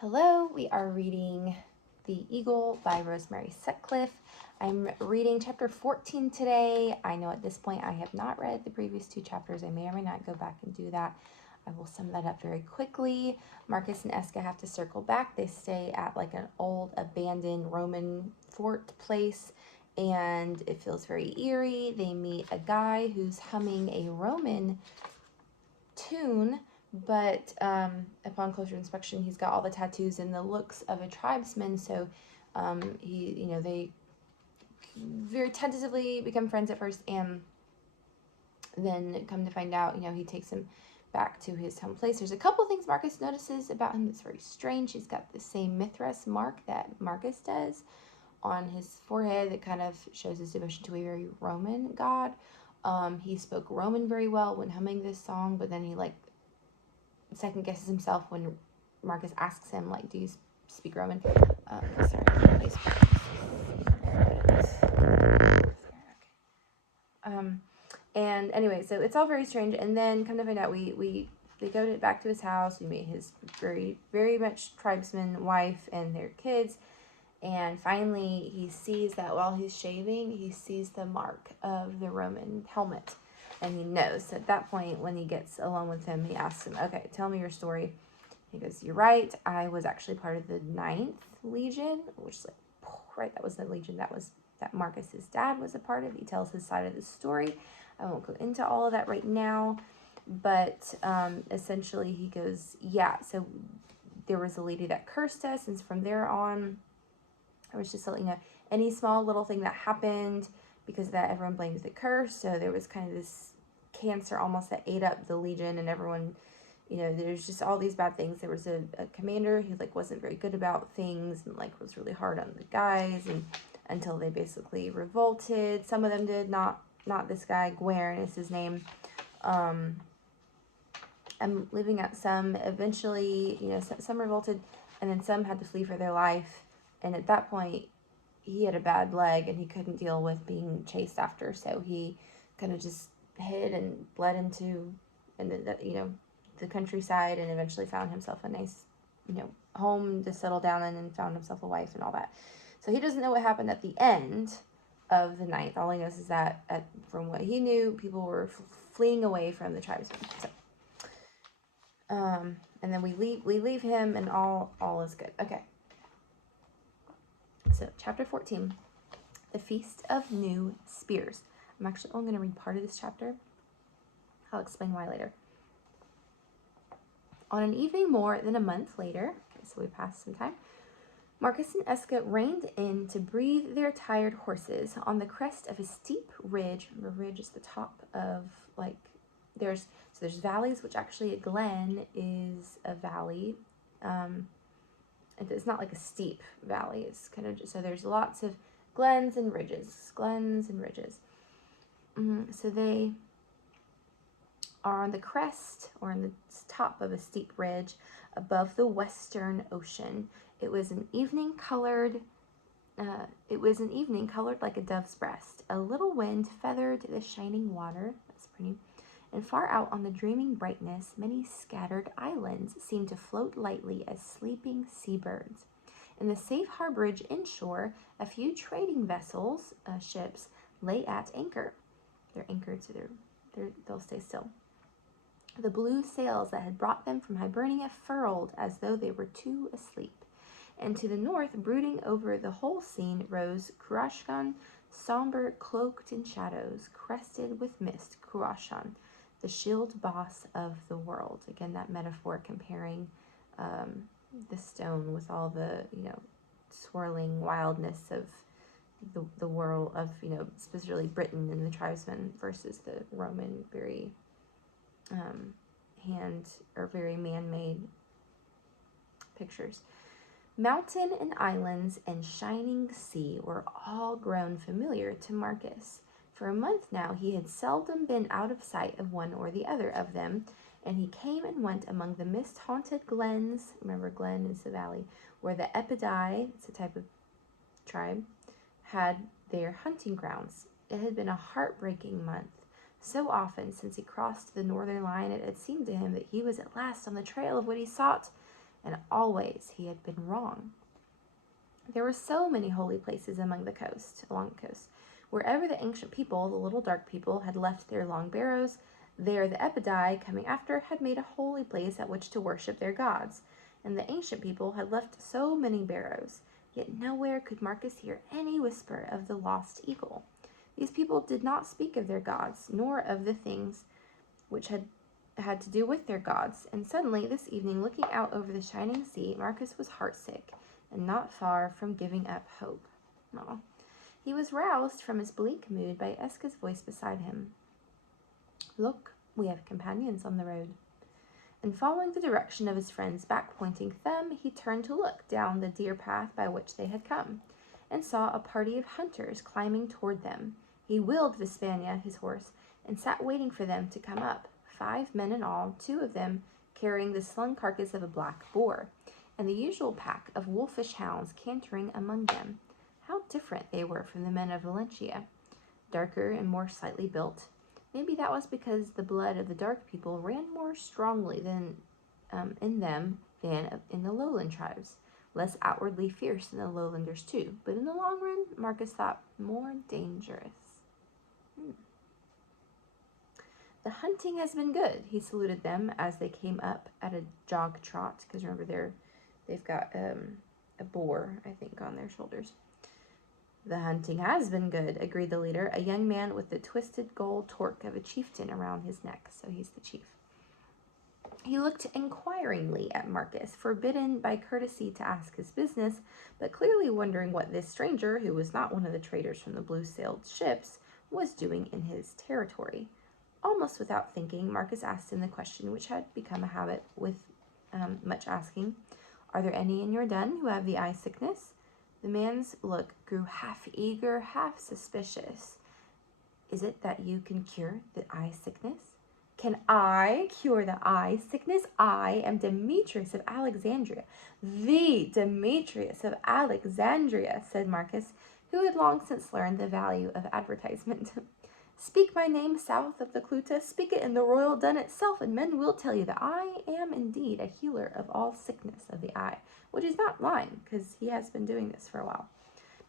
Hello, we are reading The Eagle by Rosemary Sutcliff. I'm reading chapter 14 today. I know at this point I have not read the previous two chapters. I may or may not go back and do that. I will sum that up very quickly. Marcus and Esca have to circle back. They stay at like an old abandoned Roman fort place and it feels very eerie. They meet a guy who's humming a Roman tune, but upon closer inspection, he's got all the tattoos and the looks of a tribesman. So they very tentatively become friends at first, and then come to find out, he takes him back to his home place. There's a couple things Marcus notices about him that's very strange. He's got the same Mithras mark that Marcus does on his forehead that kind of shows his devotion to a very Roman god. He spoke Roman very well when humming this song, but then he second guesses himself when Marcus asks him, do you speak Roman? And anyway, so it's all very strange. And then come to find out, they go back to his house. We meet his very, very much tribesman wife and their kids. And finally, he sees that while he's shaving, he sees the mark of the Roman helmet. And he knows. So at that point, when he gets alone with him, he asks him, okay, tell me your story. He goes, you're right. I was actually part of the 9th Legion, which is right, that was the Legion that Marcus's dad was a part of. He tells his side of the story. I won't go into all of that right now. But essentially, he goes, yeah, so there was a lady that cursed us. And from there on, it was just, any small little thing that happened, because of that, everyone blames the curse. So there was kind of this cancer almost that ate up the Legion, and everyone, there's just all these bad things. There was a commander who wasn't very good about things and was really hard on the guys, and until they basically revolted. Some of them did, not this guy. Gwern is his name. I'm leaving out some. Eventually, some revolted, and then some had to flee for their life. And at that point, he had a bad leg and he couldn't deal with being chased after. So he kind of just hid and bled into, the countryside, and eventually found himself a nice, home to settle down in, and found himself a wife and all that. So he doesn't know what happened at the end of the 9th. All he knows is that from what he knew, people were fleeing away from the tribesmen. So, and then we leave him, and all is good. Okay. So, chapter 14, the Feast of New Spears. I'm actually only going to read part of this chapter. I'll explain why later. On an evening more than a month later, okay, so we passed some time, Marcus and Esca reined in to breathe their tired horses on the crest of a steep ridge. The ridge is the top of, there's valleys, which actually a glen is a valley. It's not like a steep valley. It's kind of just, so there's lots of glens and ridges. So they are on the crest, or on the top of a steep ridge above the western ocean. It was an evening colored like a dove's breast. A little wind feathered the shining water. That's pretty. And far out on the dreaming brightness, many scattered islands seemed to float lightly as sleeping seabirds. In the safe harborage inshore, a few trading vessels, ships, lay at anchor. They're anchored, so they'll stay still. The blue sails that had brought them from Hibernia furled as though they were too asleep. And to the north, brooding over the whole scene, rose Kurashkan, somber, cloaked in shadows, crested with mist. Kurashkan, the shield boss of the world. Again, that metaphor comparing the stone with all the, swirling wildness of the world of, specifically Britain and the tribesmen versus the Roman, very very man-made pictures. Mountain and islands and shining sea were all grown familiar to Marcus. For a month now, he had seldom been out of sight of one or the other of them, and he came and went among the mist-haunted glens. Remember, glen is the valley, where the Epidai, it's a type of tribe, had their hunting grounds. It had been a heartbreaking month. So often since he crossed the northern line, it had seemed to him that he was at last on the trail of what he sought, and always he had been wrong. There were so many holy places along the coast. Wherever the ancient people, the little dark people, had left their long barrows, there the Epidai, coming after, had made a holy place at which to worship their gods. And the ancient people had left so many barrows, yet nowhere could Marcus hear any whisper of the lost eagle. These people did not speak of their gods, nor of the things which had to do with their gods. And suddenly, this evening, looking out over the shining sea, Marcus was heartsick, and not far from giving up hope. Aw. He was roused from his bleak mood by Eska's voice beside him. Look, we have companions on the road. And following the direction of his friend's back-pointing thumb, he turned to look down the deer path by which they had come, and saw a party of hunters climbing toward them. He wheeled Vespania, his horse, and sat waiting for them to come up, 5 men in all, 2 of them carrying the slung carcass of a black boar, and the usual pack of wolfish hounds cantering among them. How different they were from the men of Valentia, darker and more slightly built. Maybe that was because the blood of the dark people ran more strongly in them than in the lowland tribes, less outwardly fierce than the lowlanders too, but in the long run, Marcus thought more dangerous. The hunting has been good, he saluted them as they came up at a jog trot, because remember they've got a boar, I think, on their shoulders. The hunting has been good, agreed the leader, a young man with the twisted gold torque of a chieftain around his neck, so he's the chief. He looked inquiringly at Marcus, forbidden by courtesy to ask his business, but clearly wondering what this stranger, who was not one of the traders from the blue-sailed ships, was doing in his territory. Almost without thinking, Marcus asked him the question which had become a habit with much asking. Are there any in your den who have the eye sickness? The man's look grew half eager, half suspicious. Is it that you can cure the eye sickness? Can I cure the eye sickness? I am Demetrius of Alexandria. The Demetrius of Alexandria, said Marcus, who had long since learned the value of advertisement. Speak my name south of the Cluta, speak it in the royal den itself, and men will tell you that I am indeed a healer of all sickness of the eye, which is not lying, because he has been doing this for a while,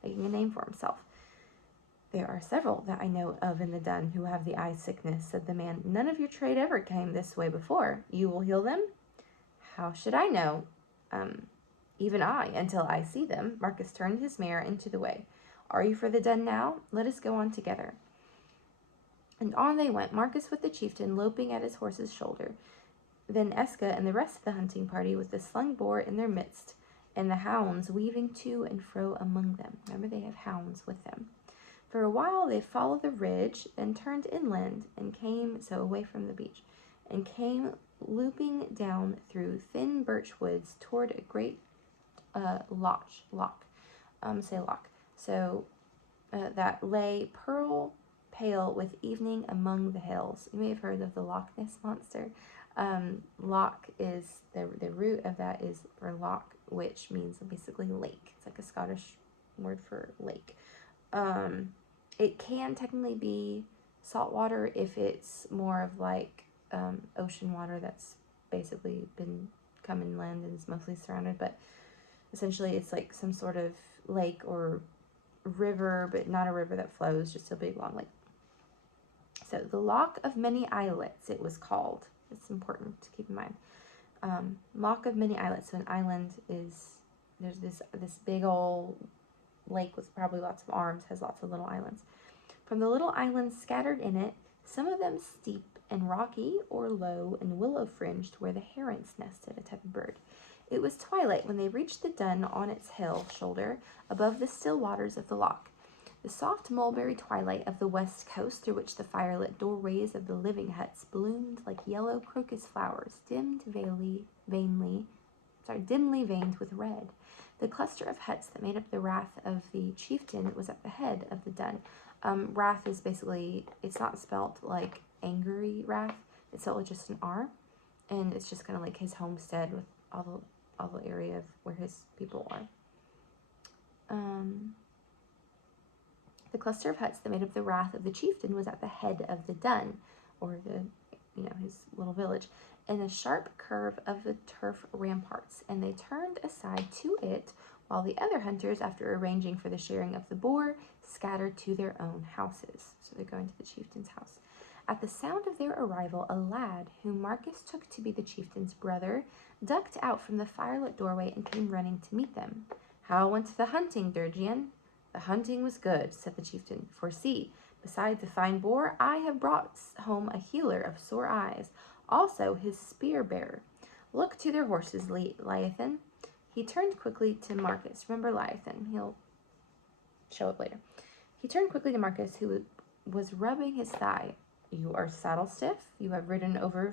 making a name for himself. There are several that I know of in the den who have the eye sickness, said the man. None of your trade ever came this way before. You will heal them? How should I know? Even I, until I see them. Marcus turned his mare into the way. Are you for the den now? Let us go on together. And on they went, Marcus with the chieftain loping at his horse's shoulder, then Eska and the rest of the hunting party with the slung boar in their midst, and the hounds weaving to and fro among them. Remember, they have hounds with them. For a while they followed the ridge, then turned inland and came, so away from the beach, and came looping down through thin birch woods toward a great loch, so that lay pearl pale with evening among the hills. You may have heard of the Loch Ness Monster. Loch is, the root of that is for loch, which means basically lake. It's like a Scottish word for lake. It can technically be salt water if it's more of like ocean water that's basically been come inland and is mostly surrounded, but essentially it's like some sort of lake or river, but not a river that flows, just a big long lake. So the Loch of Many Islets, it was called. It's important to keep in mind. Loch of Many Islets. So an island is, there's this big old lake with probably lots of arms, has lots of little islands. From the little islands scattered in it, some of them steep and rocky, or low and willow-fringed, where the herons nested, a type of bird. It was twilight when they reached the dun on its hill shoulder, above the still waters of the loch. The soft mulberry twilight of the west coast, through which the firelit doorways of the living huts bloomed like yellow crocus flowers, dimly veined with red. The cluster of huts that made up the rath of the chieftain was at the head of the dun. Wrath is basically, it's not spelt like angry wrath, it's spelled with just an R, and it's just kind of like his homestead with all the area of where his people are. The cluster of huts that made up the wrath of the chieftain was at the head of the dun, or his little village, in a sharp curve of the turf ramparts, and they turned aside to it, while the other hunters, after arranging for the sharing of the boar, scattered to their own houses. So they're going to the chieftain's house. At the sound of their arrival, a lad, whom Marcus took to be the chieftain's brother, ducked out from the firelit doorway and came running to meet them. "How went the hunting, Durgian?" "The hunting was good," said the chieftain, "for see, besides the fine boar, I have brought home a healer of sore eyes, also his spear-bearer. Look to their horses, Leithen." He turned quickly to Marcus. Remember Leithen, he'll show up later. He turned quickly to Marcus, who was rubbing his thigh. "You are saddle stiff? You have ridden over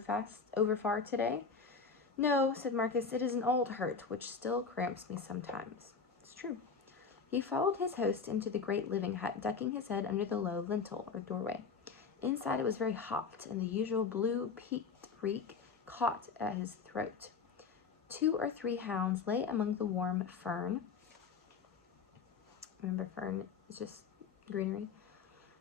far today?" "No," said Marcus, "it is an old hurt, which still cramps me sometimes." It's true. He followed his host into the great living hut, ducking his head under the low lintel or doorway. Inside it was very hot, and the usual blue peat reek caught at his throat. 2 or 3 hounds lay among the warm fern. Remember, fern is just greenery.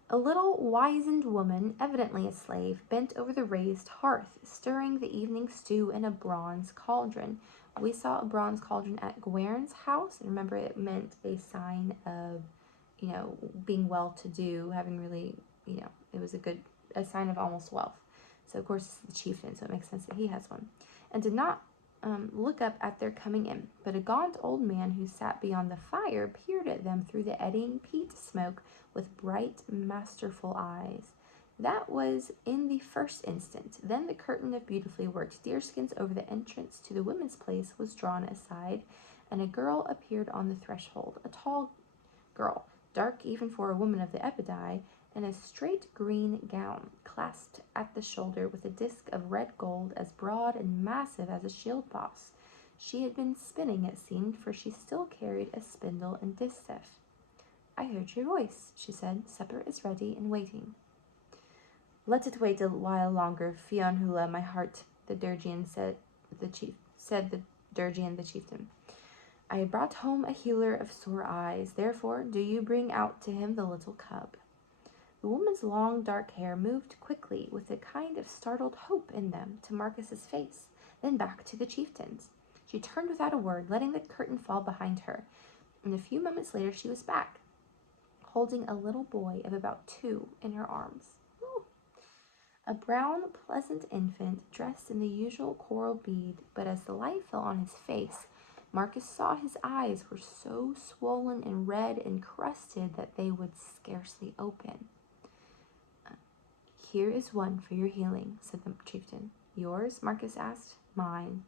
A little wizened woman, evidently a slave, bent over the raised hearth, stirring the evening stew in a bronze cauldron. We saw a bronze cauldron at Gwern's house, and remember it meant a sign of, being well-to-do, having really, it was a sign of almost wealth. So, of course, it's the chieftain, so it makes sense that he has one. And did not look up at their coming in, but a gaunt old man who sat beyond the fire peered at them through the eddying peat smoke with bright, masterful eyes. That was in the first instant. Then the curtain of beautifully worked deerskins over the entrance to the women's place was drawn aside, and a girl appeared on the threshold, a tall girl, dark even for a woman of the Epidai, in a straight green gown, clasped at the shoulder with a disk of red gold as broad and massive as a shield boss. She had been spinning, it seemed, for she still carried a spindle and distaff. "I heard your voice," she said. "Supper is ready and waiting." "Let it wait a while longer, Fionhula, my heart," the Durgian said the chieftain. "I have brought home a healer of sore eyes, therefore do you bring out to him the little cub." The woman's long dark hair moved quickly with a kind of startled hope in them to Marcus's face, then back to the chieftain's. She turned without a word, letting the curtain fall behind her, and a few moments later she was back, holding a little boy of about 2 in her arms. Ooh. A brown, pleasant infant, dressed in the usual coral bead, but as the light fell on his face, Marcus saw his eyes were so swollen and red and crusted that they would scarcely open. "Here is one for your healing," said the chieftain. "Yours?" Marcus asked. "Mine."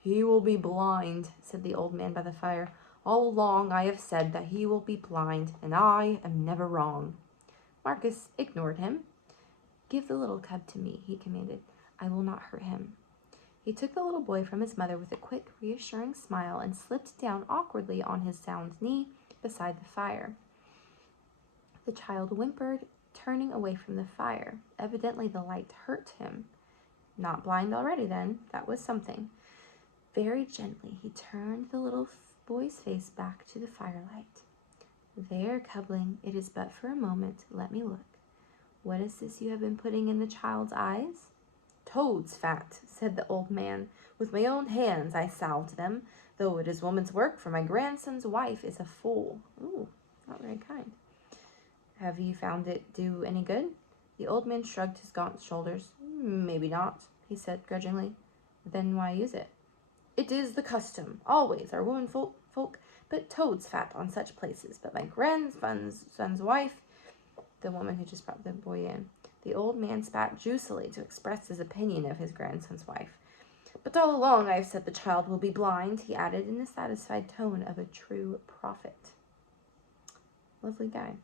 "He will be blind," said the old man by the fire. "All along I have said that he will be blind, and I am never wrong." Marcus ignored him. "Give the little cub to me," he commanded. "I will not hurt him." He took the little boy from his mother with a quick, reassuring smile and slipped down awkwardly on his sound knee beside the fire. The child whimpered, turning away from the fire. Evidently the light hurt him. Not blind already, then. That was something. Very gently he turned the little boy's face back to the firelight. "There, cubling, it is but for a moment. Let me look. What is this you have been putting in the child's eyes?" "Toad's fat," said the old man. "With my own hands I salved them, though it is woman's work, for my grandson's wife is a fool." Ooh, not very kind. "Have you found it do any good?" The old man shrugged his gaunt shoulders. "Maybe not," he said grudgingly. "Then why use it?" "It is the custom. Always our women folk put toad's fat on such places. But my grandson's wife," the woman who just brought the boy in. The old man spat juicily to express his opinion of his grandson's wife. "But all along I have said the child will be blind," he added in the satisfied tone of a true prophet. Lovely guy.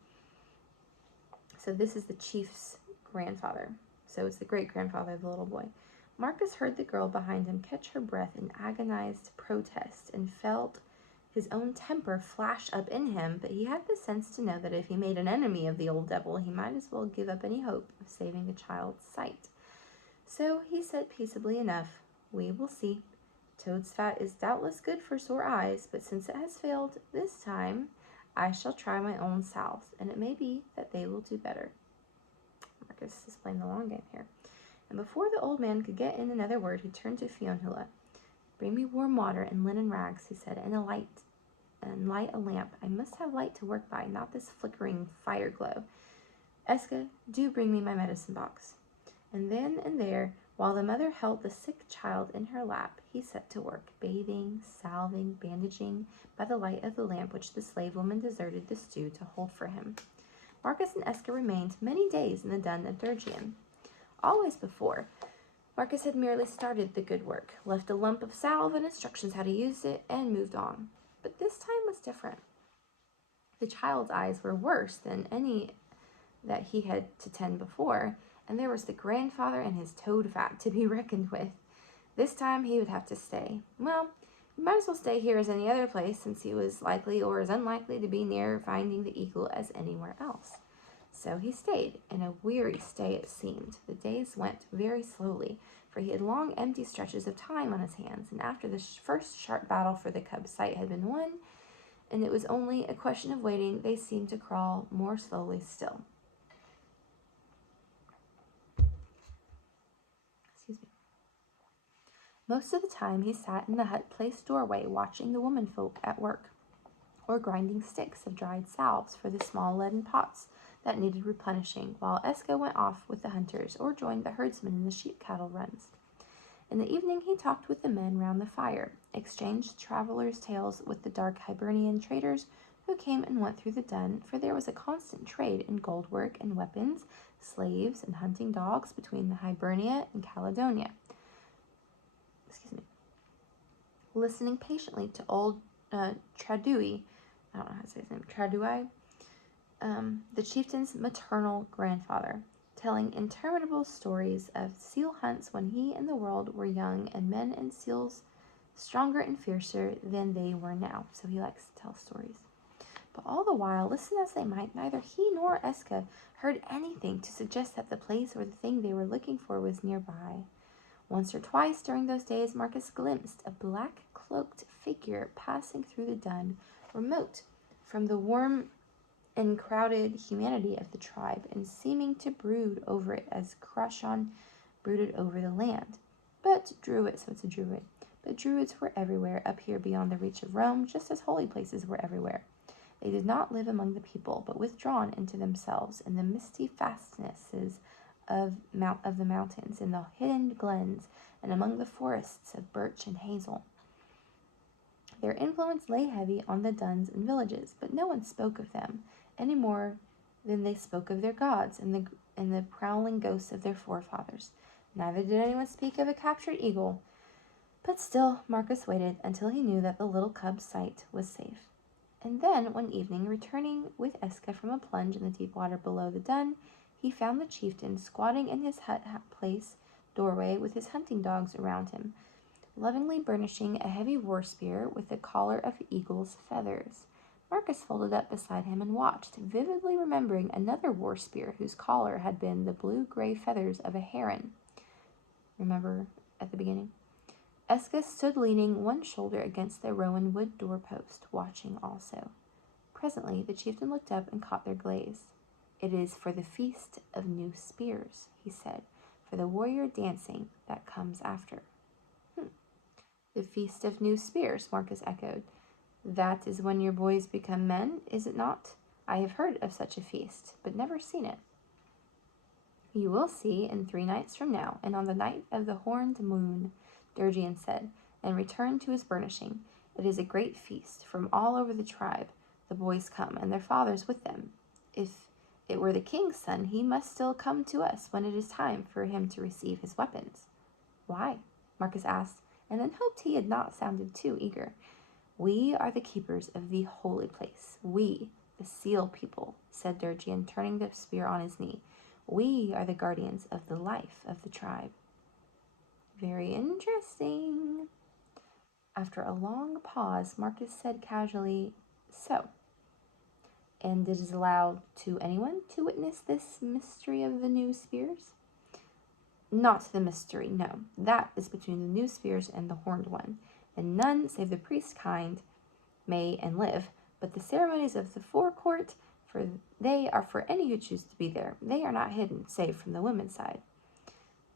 So this is the chief's grandfather. So it's the great-grandfather of the little boy. Marcus heard the girl behind him catch her breath in agonized protest and felt his own temper flash up in him, but he had the sense to know that if he made an enemy of the old devil, he might as well give up any hope of saving the child's sight. So he said peaceably enough, "We will see. Toad's fat is doubtless good for sore eyes, but since it has failed this time, I shall try my own salves, and it may be that they will do better." Marcus is playing the long game here. And before the old man could get in another word, he turned to Fionhua. "Bring me warm water and linen rags," he said, "and light a lamp. I must have light to work by, not this flickering fire glow. Eska, do bring me my medicine box." And then and there, while the mother held the sick child in her lap, he set to work, bathing, salving, bandaging, by the light of the lamp which the slave woman deserted the stew to hold for him. Marcus and Eska remained many days in the den of Durgian. Always before, Marcus had merely started the good work, left a lump of salve and instructions how to use it, and moved on. But this time was different. The child's eyes were worse than any that he had to tend before, and there was the grandfather and his toad fat to be reckoned with. This time he would have to stay. Well, he might as well stay here as any other place, since he was likely or as unlikely to be near finding the eagle as anywhere else. So he stayed, and a weary stay it seemed. The days went very slowly, for he had long empty stretches of time on his hands, and after the first sharp battle for the cub's sight had been won, and it was only a question of waiting, they seemed to crawl more slowly still. Most of the time he sat in the hut-place doorway watching the womenfolk at work, or grinding sticks of dried salves for the small leaden pots that needed replenishing, while Eska went off with the hunters or joined the herdsmen in the sheep-cattle runs. In the evening he talked with the men round the fire, exchanged travelers' tales with the dark Hibernian traders who came and went through the den, for there was a constant trade in gold work and weapons, slaves, and hunting dogs between the Hibernia and Caledonia. Listening patiently to old Tradui, I don't know how to say his name, Tradui, the chieftain's maternal grandfather, telling interminable stories of seal hunts when he and the world were young, and men and seals stronger and fiercer than they were now. So he likes to tell stories. But all the while, listen as they might, neither he nor Eska heard anything to suggest that the place or the thing they were looking for was nearby. Once or twice during those days, Marcus glimpsed a black-cloaked figure passing through the den, remote from the warm and crowded humanity of the tribe, and seeming to brood over it as Krashon brooded over the land. But druids were everywhere up here beyond the reach of Rome, just as holy places were everywhere. They did not live among the people, but withdrawn into themselves in the misty fastnesses of the mountains, in the hidden glens, and among the forests of birch and hazel. Their influence lay heavy on the duns and villages, but no one spoke of them any more than they spoke of their gods and the prowling ghosts of their forefathers. Neither did anyone speak of a captured eagle. But still, Marcus waited until he knew that the little cub's sight was safe. And then, one evening, returning with Eska from a plunge in the deep water below the dun, he found the chieftain squatting in his hut-place doorway with his hunting dogs around him, lovingly burnishing a heavy war spear with a collar of eagle's feathers. Marcus folded up beside him and watched, vividly remembering another war spear whose collar had been the blue-gray feathers of a heron. Remember at the beginning? Eska stood leaning one shoulder against the rowan wood doorpost, watching also. Presently the chieftain looked up and caught their gaze. "It is for the feast of new spears," he said, "for the warrior dancing that comes after." The feast of new spears, Marcus echoed. "That is when your boys become men, is it not? I have heard of such a feast, but never seen it." "You will see in 3 nights from now, and on the night of the horned moon," Durgian said, and returned to his burnishing. "It is a great feast. From all over the tribe the boys come, and their fathers with them. If it were the king's son, he must still come to us when it is time for him to receive his weapons." "Why?" Marcus asked, and then hoped he had not sounded too eager. "We are the keepers of the holy place. We, the seal people," said Durgian, turning the spear on his knee. "We are the guardians of the life of the tribe." "Very interesting." After a long pause, Marcus said casually, "So, and it is allowed to anyone to witness this mystery of the new spears?" "Not the mystery, no. That is between the new spears and the horned one, and none save the priest kind may and live. But the ceremonies of the forecourt, for they are for any who choose to be there. They are not hidden, save from the women's side."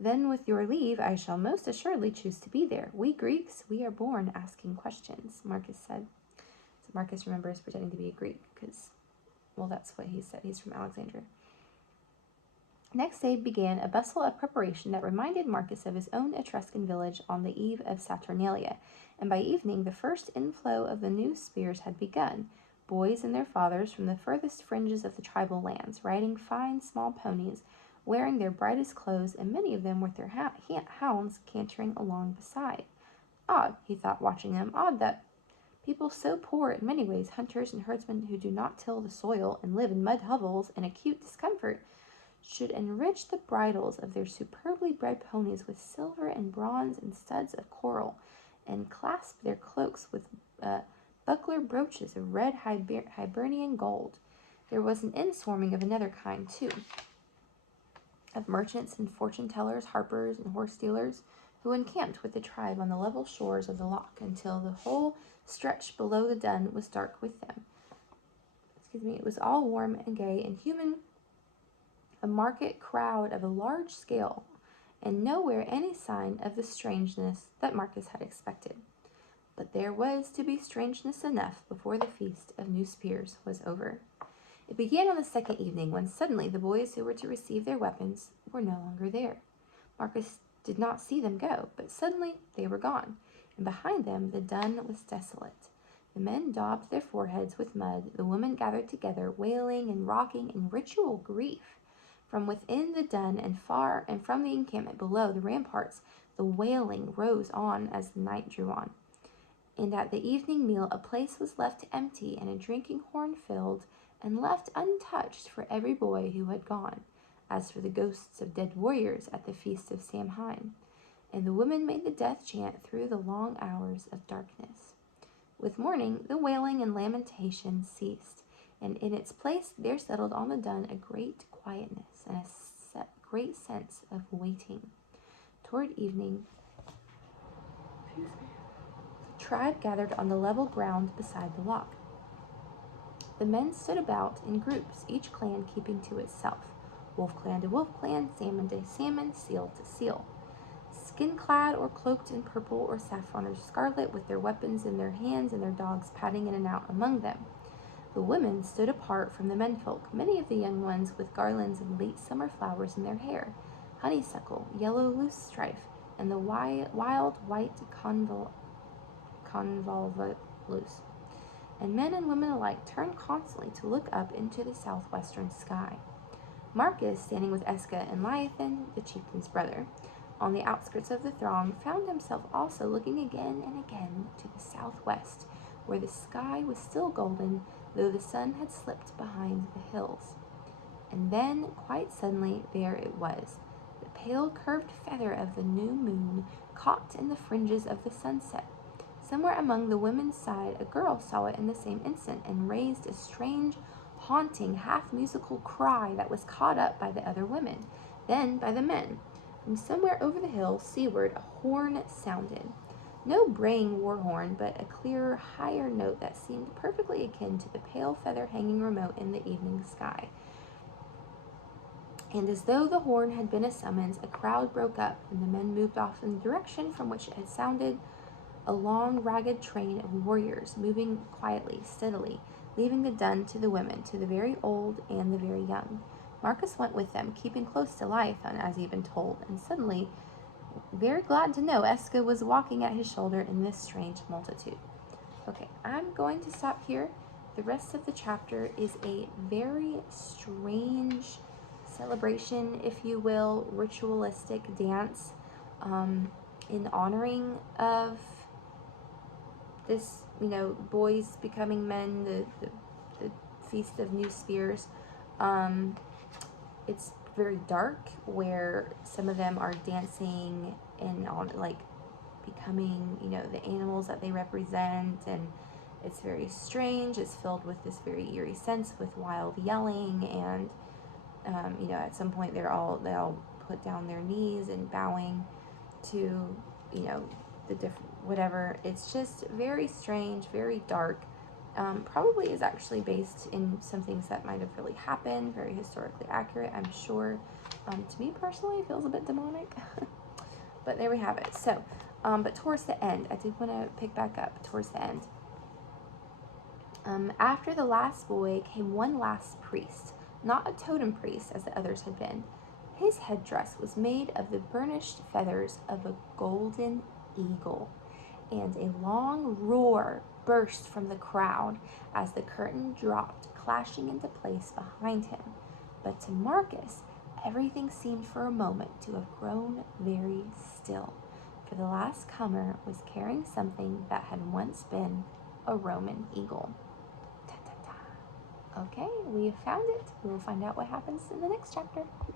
Then with your leave, I shall most assuredly choose to be there. We Greeks, we are born asking questions, Marcus said. So Marcus, remember, is pretending to be a Greek because, well, that's what he said. He's from Alexandria. Next day began a bustle of preparation that reminded Marcus of his own Etruscan village on the eve of Saturnalia, and by evening the first inflow of the new spears had begun. Boys and their fathers from the furthest fringes of the tribal lands, riding fine small ponies, wearing their brightest clothes, and many of them with their hounds cantering along beside. Odd, he thought, watching them, odd that people so poor in many ways, hunters and herdsmen who do not till the soil and live in mud hovels in acute discomfort, should enrich the bridles of their superbly bred ponies with silver and bronze and studs of coral, and clasp their cloaks with buckler brooches of red Hibernian gold. There was an in-swarming of another kind, too, of merchants and fortune-tellers, harpers, and horse-dealers, who encamped with the tribe on the level shores of the loch until the whole stretch below the dun was dark with them. It was all warm and gay and human, a market crowd of a large scale, and nowhere any sign of the strangeness that Marcus had expected. But there was to be strangeness enough before the feast of new spears was over. It began on the second evening, when suddenly the boys who were to receive their weapons were no longer there. Marcus did not see them go, but suddenly they were gone, and behind them the dun was desolate. The men daubed their foreheads with mud, the women gathered together, wailing and rocking in ritual grief. From within the dun and far and from the encampment below the ramparts, the wailing rose on as the night drew on. And at the evening meal a place was left empty and a drinking horn filled and left untouched for every boy who had gone, as for the ghosts of dead warriors at the feast of Samhain. And the women made the death chant through the long hours of darkness. With morning the wailing and lamentation ceased, and in its place there settled on the dun a great quietness and a great sense of waiting. Toward evening, the tribe gathered on the level ground beside the loch. The men stood about in groups, each clan keeping to itself, wolf clan to wolf clan, salmon to salmon, seal to seal, skin-clad or cloaked in purple or saffron or scarlet, with their weapons in their hands and their dogs padding in and out among them. The women stood apart from the menfolk, many of the young ones with garlands of late summer flowers in their hair, honeysuckle, yellow loosestrife, and the wild white convolvulus. And men and women alike turned constantly to look up into the southwestern sky. Marcus, standing with Esca and Liathan, the chieftain's brother, on the outskirts of the throng, found himself also looking again and again to the southwest, where the sky was still golden, though the sun had slipped behind the hills. And then, quite suddenly, there it was, the pale curved feather of the new moon caught in the fringes of the sunset. Somewhere among the women's side, a girl saw it in the same instant and raised a strange, haunting, half-musical cry that was caught up by the other women, then by the men. From somewhere over the hill, seaward, a horn sounded. No braying war horn, but a clearer, higher note that seemed perfectly akin to the pale feather hanging remote in the evening sky. And as though the horn had been a summons, a crowd broke up, and the men moved off in the direction from which it had sounded, a long, ragged train of warriors, moving quietly, steadily, leaving the dun to the women, to the very old and the very young. Marcus went with them, keeping close to Liathan, as he had been told, and suddenly, very glad to know, Esca was walking at his shoulder in this strange multitude. Okay, I'm going to stop here. The rest of the chapter is a very strange celebration, if you will, ritualistic dance in honoring of this, boys becoming men, the Feast of New Spears. It's very dark, where some of them are dancing and on, becoming, the animals that they represent, and it's very strange. It's filled with this very eerie sense, with wild yelling, and at some point they all put down their knees and bowing to, the different whatever. It's just very strange, very dark. probably is actually based in some things that might have really happened, very historically accurate, I'm sure. To me personally, it feels a bit demonic, but there we have it. So, but towards the end, I did want to pick back up towards the end. After the last boy came one last priest, not a totem priest as the others had been. His headdress was made of the burnished feathers of a golden eagle, and a long roar burst from the crowd as the curtain dropped, clashing into place behind him. But to Marcus, everything seemed for a moment to have grown very still, for the last comer was carrying something that had once been a Roman eagle. Ta-ta-ta. Okay, we have found it. We will find out what happens in the next chapter.